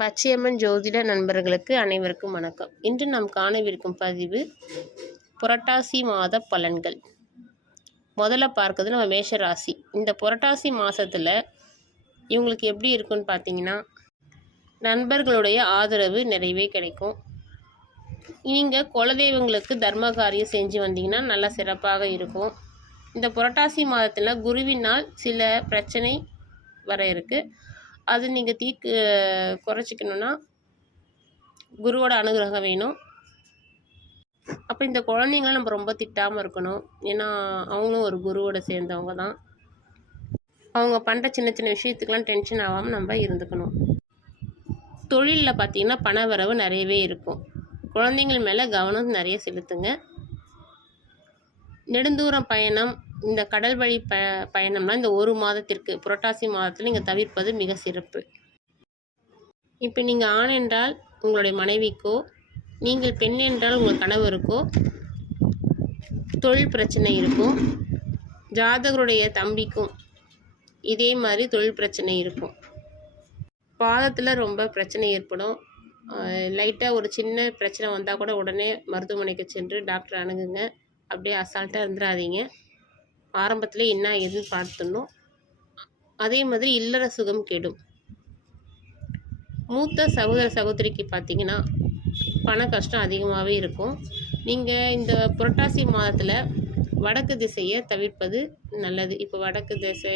பச்சையம்மன் ஜோதிட நண்பர்களுக்கு அனைவருக்கும் வணக்கம். இன்று நாம் காணவிருக்கும் பதிவு புரட்டாசி மாத பலன்கள். முதல்ல பார்க்குறது நம்ம மேஷராசி. இந்த புரட்டாசி மாதத்தில் இவங்களுக்கு எப்படி இருக்குன்னு பார்த்தீங்கன்னா, நண்பர்களுடைய ஆதரவு நிறைவே கிடைக்கும். நீங்கள் குலதெய்வங்களுக்கு தர்ம காரியம் செஞ்சு வந்தீங்கன்னா நல்லா சிறப்பாக இருக்கும். இந்த புரட்டாசி மாதத்தில் குருவினால் சில பிரச்சனை வர இருக்குது. அது நீங்கள் குறைச்சிக்கணுன்னா குருவோட அனுகிரகம் வேணும். அப்போ இந்த குழந்தைங்கள நம்ம ரொம்ப திட்டாமல் இருக்கணும். ஏன்னா அவங்களும் ஒரு குருவோட சேர்ந்தவங்க தான். அவங்க பண்ணுற சின்ன சின்ன விஷயத்துக்கெலாம் டென்ஷன் ஆகாமல் நம்ம இருந்துக்கணும். தொழிலில் பார்த்திங்கன்னா பண வரவு நிறையவே இருக்கும். குழந்தைங்கள் மேலே கவனம் நிறைய செலுத்துங்க. நெடுந்தூரம் பயணம், இந்த கடல் வழி பயணம்லாம் இந்த ஒரு மாதத்திற்கு புரட்டாசி மாதத்தில் நீங்கள் தவிர்ப்பது மிக சிறப்பு. இப்போ நீங்கள் ஆண் என்றால் உங்களுடைய மனைவிக்கோ, நீங்கள் பெண் என்றால் உங்கள் கணவருக்கோ தொழில் பிரச்சனை இருக்கும். ஜாதகருடைய தம்பிக்கும் இதே மாதிரி தொழில் பிரச்சனை இருக்கும். பாதத்தில் ரொம்ப பிரச்சனை ஏற்படும். லைட்டாக ஒரு சின்ன பிரச்சனை வந்தால் கூட உடனே மருத்துவமனைக்கு சென்று டாக்டர் அணுகுங்க. அப்படியே அசால்ட்டாக இருந்துடாதீங்க. ஆரம்பத்தில் என்ன எதுன்னு பார்த்துடணும். அதே மாதிரி இல்லற சுகம் கெடும். மூத்த சகோதர சகோதரிக்கு பார்த்தீங்கன்னா பண கஷ்டம் அதிகமாகவே இருக்கும். நீங்கள் இந்த புரட்டாசி மாதத்தில் வடக்கு திசையை தவிர்ப்பது நல்லது. இப்போ வடக்கு திசை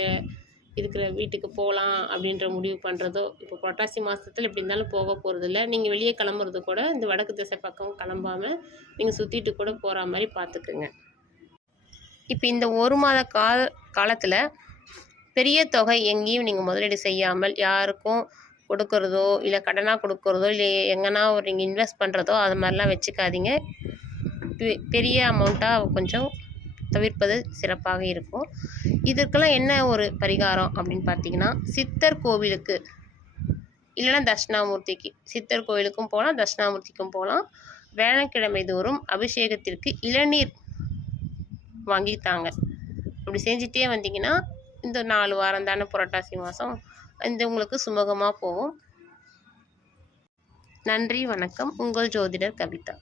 இருக்கிற வீட்டுக்கு போகலாம் அப்படின்ற முடிவு பண்ணுறதோ, இப்போ புரட்டாசி மாதத்தில் எப்படி இருந்தாலும் போக போகிறதில்ல. நீங்கள் வெளியே கிளம்புறது கூட இந்த வடக்கு திசை பக்கம் கிளம்பாமல் நீங்கள் சுற்றிட்டு கூட போகிற மாதிரி பார்த்துக்குங்க. இப்போ இந்த ஒரு மாத காலத்தில் பெரிய தொகை எங்கேயும் நீங்கள் முதலீடு செய்யாமல் யாருக்கும் கொடுக்குறதோ, இல்லை கடனாக கொடுக்குறதோ, இல்லை எங்கன்னா ஒரு நீங்கள் இன்வெஸ்ட் பண்ணுறதோ அது மாதிரிலாம் வச்சுக்காதீங்க. பெரிய அமௌண்ட்டாக கொஞ்சம் தவிர்ப்பது சிறப்பாக இருக்கும். இதற்கெல்லாம் என்ன ஒரு பரிகாரம் அப்படின்னு பார்த்தீங்கன்னா, சித்தர் கோவிலுக்கு இல்லைன்னா தட்சிணாமூர்த்திக்கு, சித்தர் கோவிலுக்கும் போகலாம், தட்சிணாமூர்த்திக்கும் போகலாம். வியாழக்கிழமை தோறும் அபிஷேகத்திற்கு இளநீர் வாங்கித்தாங்க. அப்படி செஞ்சிட்டே வந்தீங்கன்னா இந்த 4 வாரம் தானே புரட்டாசி மாதம், இந்த உங்களுக்கு சுமூகமாக போகும். நன்றி, வணக்கம். உங்கள் ஜோதிடர் கவிதா.